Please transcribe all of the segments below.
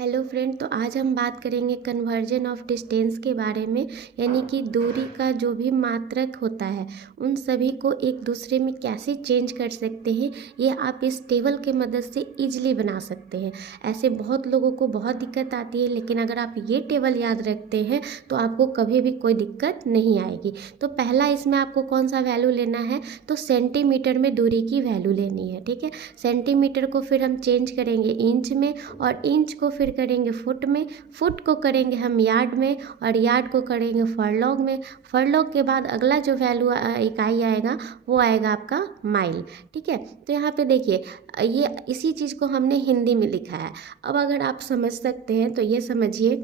Hello friend, तो आज हम बात करेंगे कन्वर्जन ऑफ डिस्टेंस के बारे में। यानी कि दूरी का जो भी मात्रक होता है उन सभी को एक दूसरे में कैसे चेंज कर सकते हैं, ये आप इस टेबल के मदद से इजीली बना सकते हैं। ऐसे बहुत लोगों को बहुत दिक्कत आती है, लेकिन अगर आप ये टेबल याद रखते हैं तो आपको कभी भी कोई दिक्कत नहीं आएगी। तो पहला इसमें आपको कौन सा वैल्यू लेना है, तो सेंटीमीटर में दूरी की वैल्यू लेनी है। ठीक है, सेंटीमीटर को फिर हम चेंज करेंगे इंच में, और इंच को फिर करेंगे फुट में, फुट को करेंगे हम यार्ड में, और यार्ड को करेंगे फरलॉग में। फरलॉग के बाद अगला जो वैल्यू इकाई आएगा वो आएगा आपका माइल। ठीक है, तो यहाँ पे देखिए ये इसी चीज़ को हमने हिंदी में लिखा है। अब अगर आप समझ सकते हैं तो ये समझिए,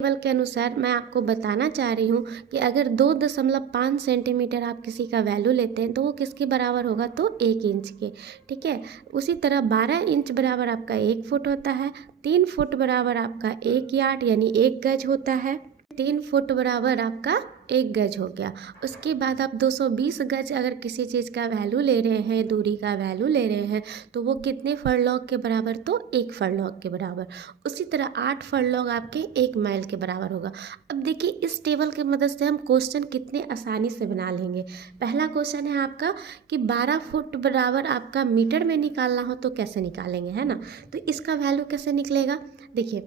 टेबल के अनुसार मैं आपको बताना चाह रही हूँ कि अगर 2.5 सेंटीमीटर आप किसी का वैल्यू लेते हैं तो वो किसके बराबर होगा, तो 1 इंच के। ठीक है, उसी तरह 12 इंच बराबर आपका 1 फुट होता है, 3 फुट बराबर आपका 1 यार्ड यानी 1 गज होता है, 3 फुट बराबर आपका 1 गज हो गया। उसके बाद आप 220 गज अगर किसी चीज़ का वैल्यू ले रहे हैं, दूरी का वैल्यू ले रहे हैं, तो वो कितने फरलॉग के बराबर, तो 1 फरलॉग के बराबर। उसी तरह 8 फरलॉग आपके 1 माइल के बराबर होगा। अब देखिए इस टेबल की मदद से हम क्वेश्चन कितने आसानी से बना लेंगे। पहला क्वेश्चन है आपका कि 12 फुट बराबर आपका मीटर में निकालना हो तो कैसे निकालेंगे, है ना। तो इसका वैल्यू कैसे निकलेगा, देखिए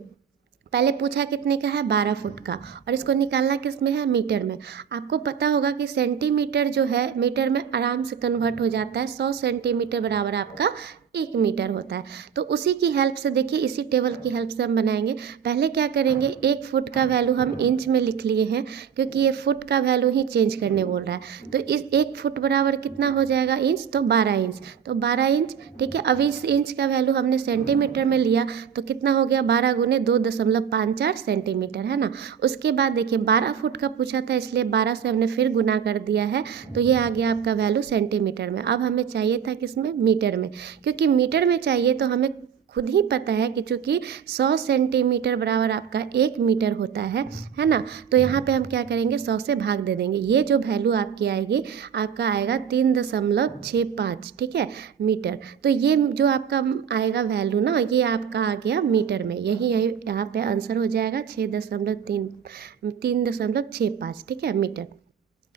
पहले पूछा कितने का है, 12 फुट का, और इसको निकालना किस में है, मीटर में। आपको पता होगा कि सेंटीमीटर जो है मीटर में आराम से कन्वर्ट हो जाता है। 100 सेंटीमीटर बराबर आपका 1 मीटर होता है। तो उसी की हेल्प से देखिए, इसी टेबल की हेल्प से हम बनाएंगे। पहले क्या करेंगे, 1 फुट का वैल्यू हम इंच में लिख लिए हैं, क्योंकि ये फुट का वैल्यू ही चेंज करने बोल रहा है। तो इस 1 फुट बराबर कितना हो जाएगा इंच, तो 12 इंच, तो 12 इंच। ठीक है, अब इस इंच का वैल्यू हमने सेंटीमीटर में लिया तो कितना हो गया, 12 गुने 2.54 सेंटीमीटर, है ना। उसके बाद देखिए 12 फुट का पूछा था, इसलिए 12 से हमने फिर गुना कर दिया है, तो ये आ गया आपका वैल्यू सेंटीमीटर में। अब हमें चाहिए था किसमें, मीटर में। क्योंकि मीटर में चाहिए तो हमें खुद ही पता है कि चूँकि 100 सेंटीमीटर बराबर आपका 1 मीटर होता है ना। तो यहाँ पे हम क्या करेंगे, 100 से भाग दे देंगे। ये जो वैल्यू आपकी आएगी, आपका आएगा 3.65, ठीक है, मीटर। तो ये जो आपका आएगा वैल्यू ना, ये आपका आ गया मीटर में। यही यहाँ पे आंसर हो जाएगा 3.65, ठीक है, मीटर।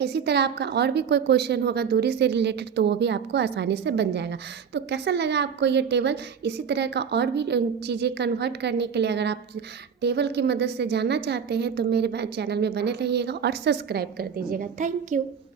इसी तरह आपका और भी कोई क्वेश्चन होगा दूरी से रिलेटेड, तो वो भी आपको आसानी से बन जाएगा। तो कैसा लगा आपको ये टेबल। इसी तरह का और भी चीज़ें कन्वर्ट करने के लिए अगर आप टेबल की मदद से जानना चाहते हैं तो मेरे चैनल में बने रहिएगा और सब्सक्राइब कर दीजिएगा। Thank you.